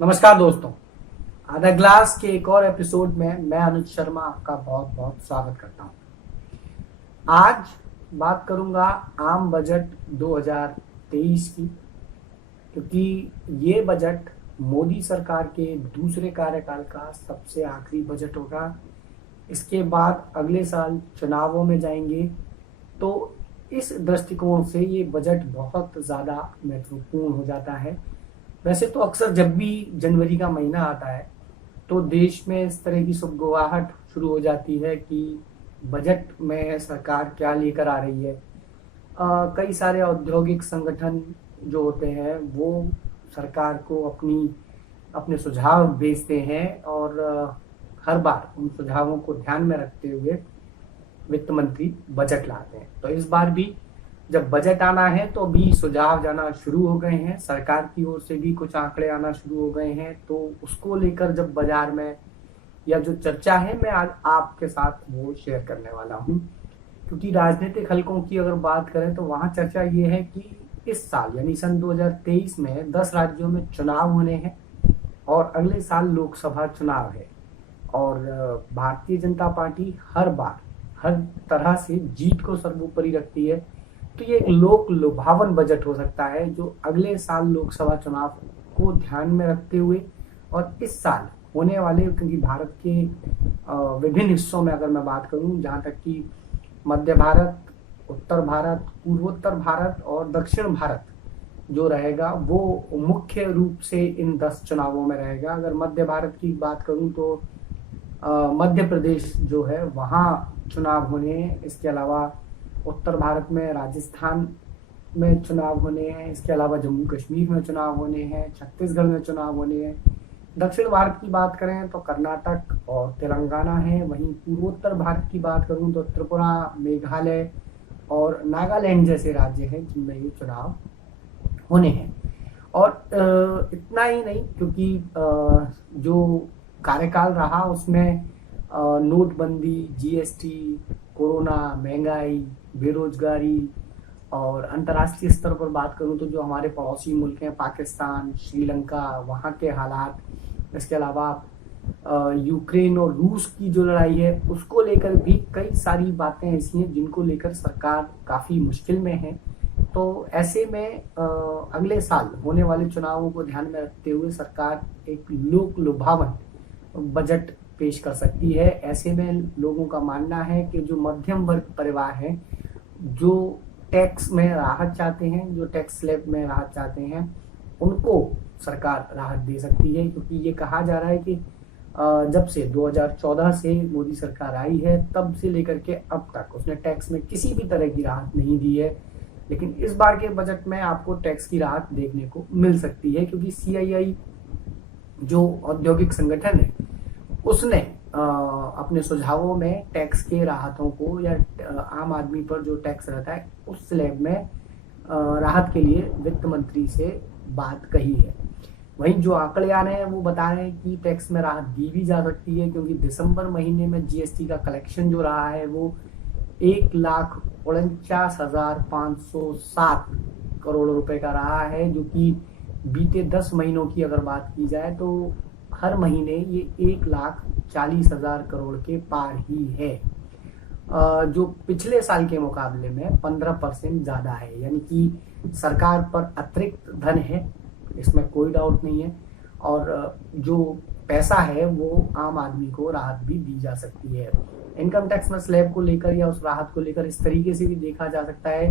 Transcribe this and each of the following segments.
नमस्कार दोस्तों। आधा ग्लास के एक और एपिसोड में मैं अनुज शर्मा आपका बहुत बहुत स्वागत करता हूं। आज बात करूंगा आम बजट 2023 की, क्योंकि ये बजट मोदी सरकार के दूसरे कार्यकाल का सबसे आखिरी बजट होगा। इसके बाद अगले साल चुनावों में जाएंगे, तो इस दृष्टिकोण से ये बजट बहुत ज़्यादा महत्वपूर्ण हो जाता है। वैसे तो अक्सर जब भी जनवरी का महीना आता है तो देश में इस तरह की सुगबुगाहट शुरू हो जाती है कि बजट में सरकार क्या लेकर आ रही है। कई सारे औद्योगिक संगठन जो होते हैं वो सरकार को अपने सुझाव भेजते हैं और हर बार उन सुझावों को ध्यान में रखते हुए वित्त मंत्री बजट लाते हैं। तो इस बार भी जब बजट आना है तो अभी सुझाव जाना शुरू हो गए हैं, सरकार की ओर से भी कुछ आंकड़े आना शुरू हो गए हैं। तो उसको लेकर जब बाजार में या जो चर्चा है, मैं आज आपके साथ वो शेयर करने वाला हूँ। क्योंकि राजनीतिक हलकों की अगर बात करें तो वहाँ चर्चा ये है कि इस साल यानी सन 2023 में 10 राज्यों में चुनाव होने हैं और अगले साल लोकसभा चुनाव है। और भारतीय जनता पार्टी हर बार हर तरह से जीत को सर्वोपरि रखती है। तो ये एक लोक लुभावन बजट हो सकता है जो अगले साल लोकसभा चुनाव को ध्यान में रखते हुए और इस साल होने वाले, क्योंकि भारत के विभिन्न हिस्सों में अगर मैं बात करूं, जहां तक कि मध्य भारत, उत्तर भारत, पूर्वोत्तर भारत और दक्षिण भारत जो रहेगा वो मुख्य रूप से इन 10 चुनावों में रहेगा। अगर मध्य भारत की बात करूं तो मध्य प्रदेश जो है वहाँ चुनाव होने हैं। इसके अलावा उत्तर भारत में राजस्थान में चुनाव होने हैं। इसके अलावा जम्मू कश्मीर में चुनाव होने हैं, छत्तीसगढ़ में चुनाव होने हैं। दक्षिण भारत की बात करें तो कर्नाटक और तेलंगाना है। वहीं पूर्वोत्तर भारत की बात करूं तो त्रिपुरा, मेघालय और नागालैंड जैसे राज्य हैं जिनमें ये चुनाव होने हैं। और इतना ही नहीं, क्योंकि जो कार्यकाल रहा उसमें नोटबंदी, जीएसटी, कोरोना, महंगाई, बेरोजगारी और अंतर्राष्ट्रीय स्तर पर बात करूं तो जो हमारे पड़ोसी मुल्क हैं, पाकिस्तान, श्रीलंका, वहाँ के हालात, इसके अलावा यूक्रेन और रूस की जो लड़ाई है उसको लेकर भी कई सारी बातें ऐसी हैं जिनको लेकर सरकार काफ़ी मुश्किल में है। तो ऐसे में अगले साल होने वाले चुनावों को ध्यान में रखते हुए सरकार एक लोक लुभावन बजट पेश कर सकती है। ऐसे में लोगों का मानना है कि जो मध्यम वर्ग परिवार हैं, जो टैक्स में राहत चाहते हैं, जो टैक्स स्लैब में राहत चाहते हैं, उनको सरकार राहत दे सकती है। क्योंकि ये कहा जा रहा है कि जब से 2014 से मोदी सरकार आई है तब से लेकर के अब तक उसने टैक्स में किसी भी तरह की राहत नहीं दी है। लेकिन इस बार के बजट में आपको टैक्स की राहत देखने को मिल सकती है, क्योंकि सीआईआई जो औद्योगिक संगठन है उसने अपने सुझावों में टैक्स के राहतों को या आम आदमी पर जो टैक्स रहता है उस स्लैब में राहत के लिए वित्त मंत्री से बात कही है। वहीं जो आंकड़े आ रहे हैं वो बता रहे हैं कि टैक्स में राहत दी भी जा सकती है, क्योंकि दिसंबर महीने में जीएसटी का कलेक्शन जो रहा है वो 1,49,507 करोड़ रुपए का रहा है, जो कि बीते 10 महीनों की अगर बात की जाए तो हर महीने ये 1,40,000 करोड़ के पार ही है, जो पिछले साल के मुकाबले में 15% ज़्यादा है। यानी कि सरकार पर अतिरिक्त धन है, इसमें कोई डाउट नहीं है। और जो पैसा है वो आम आदमी को राहत भी दी जा सकती है। इनकम टैक्स में स्लैब को लेकर या उस राहत को लेकर इस तरीके से भी देखा जा सकता है,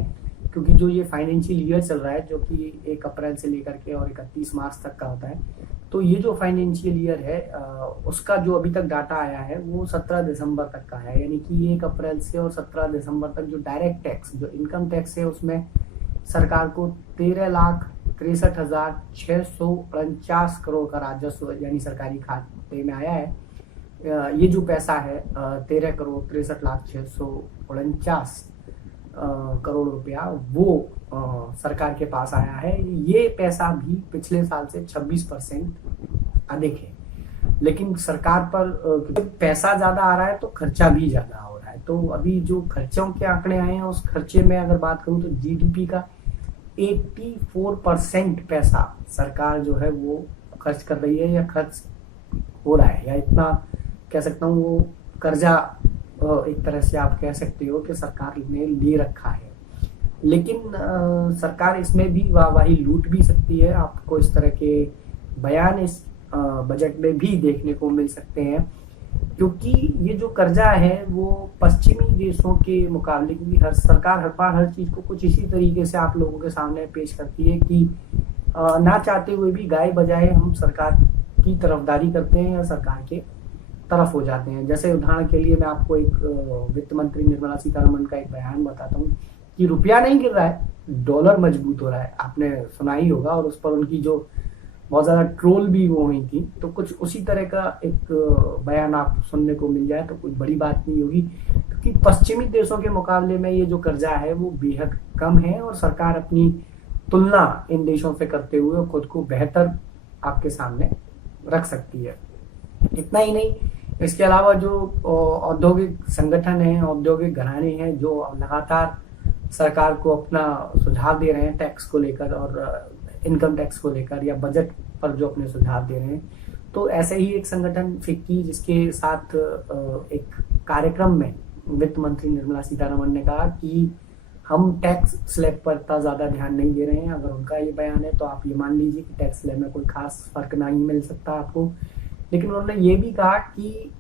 क्योंकि जो ये फाइनेंशियल ईयर चल रहा है जो कि 1 अप्रैल से लेकर के और 31 मार्च तक का होता है, तो ये जो फाइनेंशियल ईयर है उसका जो अभी तक डाटा आया है वो 17 दिसंबर तक का है। यानी कि 1 अप्रैल से और 17 दिसंबर तक जो डायरेक्ट टैक्स, जो इनकम टैक्स है, उसमें सरकार को 13,63,649 करोड़ का राजस्व यानी सरकारी खाते में आया है। ये जो पैसा है 13,63,649 करोड़ रुपया वो सरकार के पास आया है। ये पैसा भी पिछले साल से 26% अधिक है। लेकिन सरकार पर पैसा ज्यादा आ रहा है तो खर्चा भी ज्यादा हो रहा है। तो अभी जो खर्चों के आंकड़े आए हैं उस खर्चे में अगर बात करूं तो जीडीपी का 84% पैसा सरकार जो है वो खर्च कर रही है या खर्च हो रहा है, या इतना कह सकता हूँ वो कर्जा एक तरह से आप कह सकते हो कि सरकार ने ले रखा है। लेकिन सरकार इसमें भी वाहवाही लूट भी सकती है। आपको इस तरह के बयान इस बजट में भी देखने को मिल सकते हैं, क्योंकि ये जो कर्जा है वो पश्चिमी देशों के मुकाबले, क्योंकि हर सरकार हर बार हर चीज को कुछ इसी तरीके से आप लोगों के सामने पेश करती है कि ना चाहते हुए भी गाय बजाए हम सरकार की तरफदारी करते हैं या सरकार के तरफ हो जाते हैं। जैसे उदाहरण के लिए मैं आपको एक वित्त मंत्री निर्मला सीतारमण का एक बयान बताता हूँ कि रुपया नहीं गिर रहा है, डॉलर मजबूत हो रहा है। आपने सुना ही होगा, और उस पर उनकी जो बहुत ज्यादा ट्रोल भी वो हुई थी। तो कुछ उसी तरह का एक बयान आप सुनने को मिल जाए तो कोई बड़ी बात नहीं होगी, क्योंकि पश्चिमी देशों के मुकाबले में ये जो कर्जा है वो बेहद कम है, और सरकार अपनी तुलना इन देशों से करते हुए खुद को बेहतर आपके सामने रख सकती है। इतना ही नहीं, इसके अलावा जो औद्योगिक संगठन है, औद्योगिक घराने हैं, जो लगातार सरकार को अपना सुझाव दे रहे हैं टैक्स को लेकर और इनकम टैक्स को लेकर, या बजट पर जो अपने सुझाव दे रहे हैं, तो ऐसे ही एक संगठन फिक्की, जिसके साथ एक कार्यक्रम में वित्त मंत्री निर्मला सीतारमण ने कहा कि हम टैक्स स्लैब पर इतना ज्यादा ध्यान नहीं दे रहे हैं। अगर उनका ये बयान है तो आप ये मान लीजिए कि टैक्स स्लैब में कोई खास फर्क नहीं मिल सकता आपको। लेकिन उन्होंने ये भी कहा कि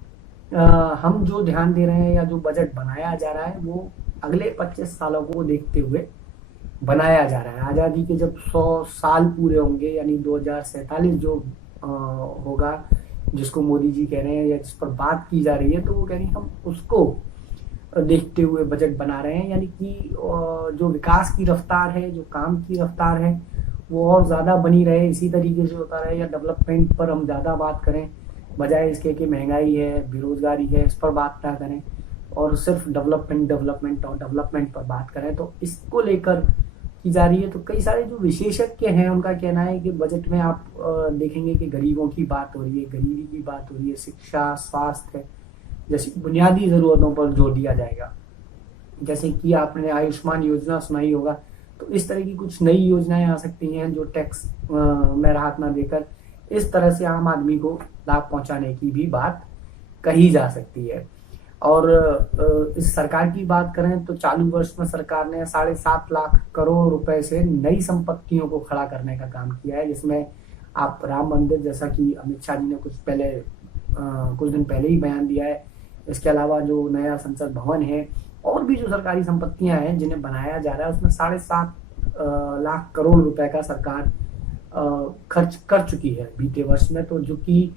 हम जो ध्यान दे रहे हैं या जो बजट बनाया जा रहा है वो अगले 25 सालों को देखते हुए बनाया जा रहा है। आज़ादी के जब 100 साल पूरे होंगे, यानी 2047 जो होगा, जिसको मोदी जी कह रहे हैं या जिस पर बात की जा रही है, तो वो कह रही हम उसको देखते हुए बजट बना रहे हैं। यानी कि जो विकास की रफ्तार है, जो काम की रफ्तार है, वो और ज़्यादा बनी रहे, इसी तरीके से होता रहे, या डेवलपमेंट पर हम ज़्यादा बात करें बजाय इसके कि महंगाई है, बेरोजगारी है, इस पर बात ना करें और सिर्फ डेवलपमेंट पर बात करें। तो इसको लेकर की जा रही है। तो कई सारे जो विशेषज्ञ हैं उनका कहना है कि बजट में आप देखेंगे कि गरीबों की बात हो रही है, गरीबी की बात हो रही है, शिक्षा, स्वास्थ्य जैसी बुनियादी जरूरतों पर जोर दिया जाएगा। जैसे कि आपने आयुष्मान योजना सुनाई होगा, तो इस तरह की कुछ नई योजनाएं आ सकती हैं जो टैक्स में राहत ना देकर इस तरह से आम आदमी को लाभ पहुंचाने की भी बात कही जा सकती है। और इस सरकार की बात करें तो चालू वर्ष में सरकार ने 7.5 लाख करोड़ रुपए से नई संपत्तियों को खड़ा करने का काम किया है, जिसमें आप राम मंदिर, जैसा कि अमित शाह जी ने कुछ दिन पहले ही बयान दिया है, इसके अलावा जो नया संसद भवन है और भी जो सरकारी संपत्तियां हैं जिन्हें बनाया जा रहा है, उसमें 7.5 लाख करोड़ रुपए का सरकार खर्च कर चुकी है बीते वर्ष में। तो जो कि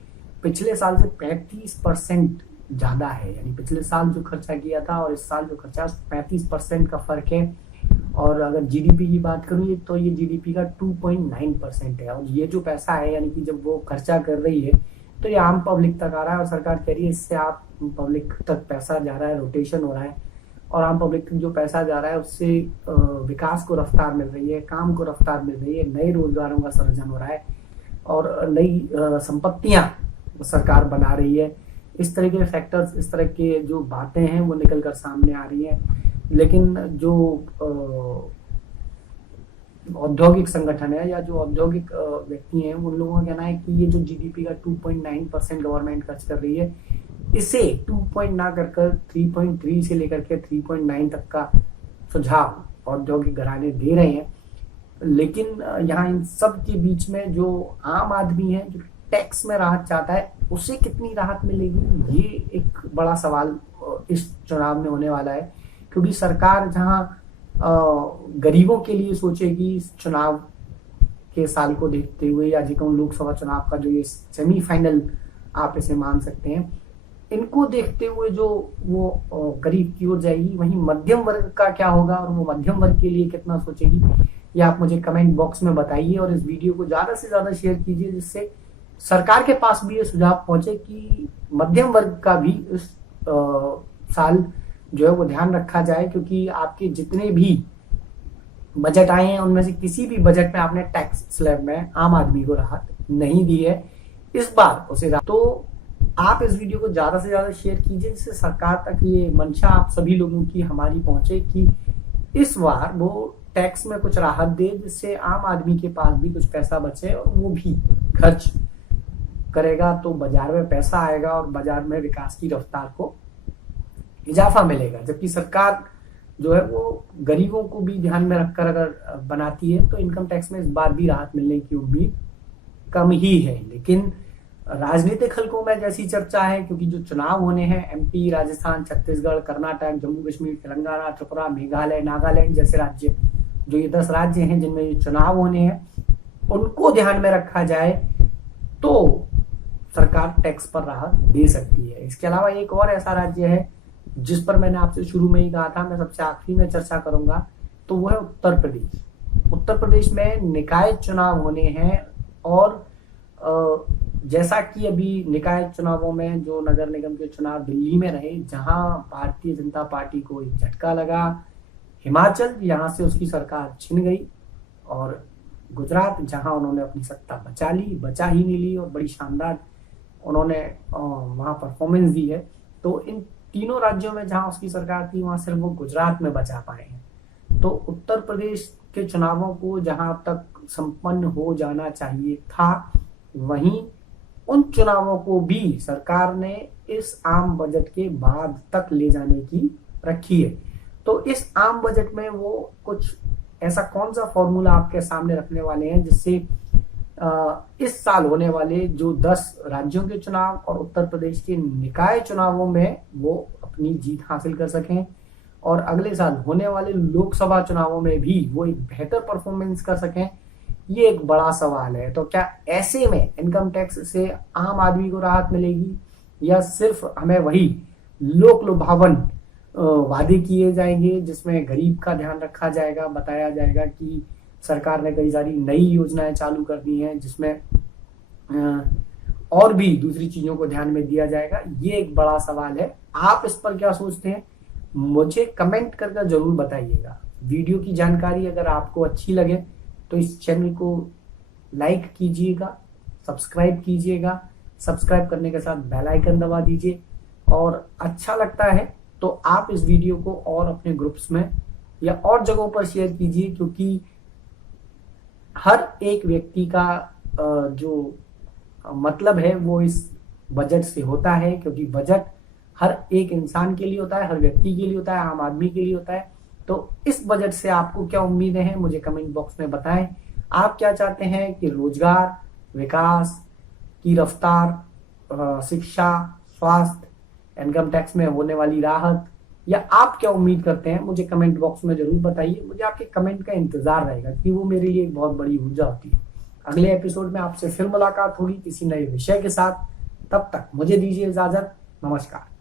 पिछले साल से 35% ज्यादा है, यानी पिछले साल जो खर्चा किया था और इस साल जो खर्चा 35% का फर्क है। और अगर जीडीपी की बात करूँ तो ये जीडीपी का 2.9% है। और ये जो पैसा है, यानी कि जब वो खर्चा कर रही है तो ये आम पब्लिक तक आ रहा है, और सरकार कह रही है इससे आप पब्लिक तक पैसा जा रहा है, रोटेशन हो रहा है, और आम पब्लिक तक जो पैसा जा रहा है उससे विकास को रफ्तार मिल रही है, काम को रफ्तार मिल रही है, नए रोजगारों का सृजन हो रहा है और नई संपत्तियां सरकार बना रही है। इस तरह के फैक्टर्स, इस तरह के जो बातें हैं वो निकल कर सामने आ रही हैं। लेकिन जो औद्योगिक संगठन है या जो औद्योगिक व्यक्ति हैं, उन लोगों का कहना है कि ये जो जीडीपी का 2.9% गवर्नमेंट खर्च कर रही है, इसे 2 ना कर 3.3 से लेकर के 3.9 तक का सुझाव औद्योगिक घराने दे रहे हैं। लेकिन यहाँ इन सब के बीच में जो आम आदमी है, जो टैक्स में राहत चाहता है, उसे कितनी राहत मिलेगी, ये एक बड़ा सवाल इस चुनाव में होने वाला है। क्योंकि सरकार जहां गरीबों के लिए सोचेगी इस चुनाव के साल को देखते हुए, या जिको लोकसभा चुनाव का जो ये सेमीफाइनल आप इसे मान सकते हैं, इनको देखते हुए जो वो गरीब की ओर जाएगी, वहीं मध्यम वर्ग का क्या होगा और वो मध्यम वर्ग के लिए कितना सोचेगी, ये आप मुझे कमेंट बॉक्स में बताइए। और इस वीडियो को ज्यादा से ज्यादा शेयर कीजिए, जिससे सरकार के पास भी ये सुझाव पहुंचे कि मध्यम वर्ग का भी इस साल जो है वो ध्यान रखा जाए। क्योंकि आपके जितने भी बजट आए हैं उनमें से किसी भी बजट में आपने टैक्स स्लैब में आम आदमी को राहत नहीं दी है। इस बार उसे तो आप इस वीडियो को ज्यादा से ज्यादा शेयर कीजिए, जिससे सरकार तक ये मंशा आप सभी लोगों की हमारी पहुंचे कि इस बार वो टैक्स में कुछ राहत दे, जिससे आम आदमी के पास भी कुछ पैसा बचे और वो भी खर्च करेगा तो बाजार में पैसा आएगा और बाजार में विकास की रफ्तार को इजाफा मिलेगा। जबकि सरकार जो है वो गरीबों को भी ध्यान में रखकर अगर बनाती है तो इनकम टैक्स में इस बार भी राहत मिलने की उम्मीद कम ही है। लेकिन राजनीतिक हलकों में जैसी चर्चा है, क्योंकि जो चुनाव होने हैं एमपी, राजस्थान, छत्तीसगढ़, कर्नाटक, जम्मू कश्मीर, तेलंगाना, त्रिपुरा, मेघालय, नागालैंड जैसे राज्य, जो ये 10 राज्य हैं जिनमें ये चुनाव होने हैं, उनको ध्यान में रखा जाए तो सरकार टैक्स पर राहत दे सकती है। इसके अलावा एक और ऐसा राज्य है जिस पर मैंने आपसे शुरू में ही कहा था, मैं सबसे आखिरी में चर्चा करूंगा, तो वो है उत्तर प्रदेश। उत्तर प्रदेश में निकाय चुनाव होने हैं और जैसा कि अभी निकाय चुनावों में जो नगर निगम के चुनाव दिल्ली में रहे, जहां भारतीय जनता पार्टी को एक झटका लगा, हिमाचल यहां से उसकी सरकार छिन गई, और गुजरात जहां उन्होंने अपनी सत्ता बचा ही नहीं ली और बड़ी शानदार उन्होंने वहां परफॉर्मेंस दी है। तो इन तीनों राज्यों में जहां उसकी सरकार थी, वहां सिर्फ वो गुजरात में बचा पाए हैं। तो उत्तर प्रदेश के चुनावों को जहां तक संपन्न हो जाना चाहिए था, वहीं उन चुनावों को भी सरकार ने इस आम बजट के बाद तक ले जाने की रखी है। तो इस आम बजट में वो कुछ ऐसा कौन सा फॉर्मूला आपके सामने रखने वाले हैं जिससे इस साल होने वाले जो 10 राज्यों के चुनाव और उत्तर प्रदेश के निकाय चुनावों में वो अपनी जीत हासिल कर सकें, और अगले साल होने वाले लोकसभा चुनावों में भी वो एक बेहतर परफॉर्मेंस कर सकें, ये एक बड़ा सवाल है। तो क्या ऐसे में इनकम टैक्स से आम आदमी को राहत मिलेगी, या सिर्फ हमें वही लोक लुभावन वादे किए जाएंगे जिसमें गरीब का ध्यान रखा जाएगा, बताया जाएगा कि सरकार ने कई सारी नई योजनाएं चालू कर दी हैं जिसमें और भी दूसरी चीजों को ध्यान में दिया जाएगा। ये एक बड़ा सवाल है। आप इस पर क्या सोचते हैं, मुझे कमेंट करके जरूर बताइएगा। वीडियो की जानकारी अगर आपको अच्छी लगे तो इस चैनल को लाइक कीजिएगा, सब्सक्राइब कीजिएगा, सब्सक्राइब करने के साथ बेल आइकन दबा दीजिए, और अच्छा लगता है तो आप इस वीडियो को और अपने ग्रुप्स में या और जगहों पर शेयर कीजिए, क्योंकि हर एक व्यक्ति का जो मतलब है वो इस बजट से होता है, क्योंकि बजट हर एक इंसान के लिए होता है, हर व्यक्ति के लिए होता है, आम आदमी के लिए होता है। तो इस बजट से आपको क्या उम्मीदें हैं, मुझे कमेंट बॉक्स में बताएं। आप क्या चाहते हैं कि रोजगार, विकास की रफ्तार, शिक्षा, स्वास्थ्य, इनकम टैक्स में होने वाली राहत, या आप क्या उम्मीद करते हैं, मुझे कमेंट बॉक्स में जरूर बताइए। मुझे आपके कमेंट का इंतजार रहेगा कि वो मेरे लिए एक बहुत बड़ी ऊर्जा होती है। अगले एपिसोड में आपसे फिर मुलाकात होगी किसी नए विषय के साथ। तब तक मुझे दीजिए इजाजत। नमस्कार।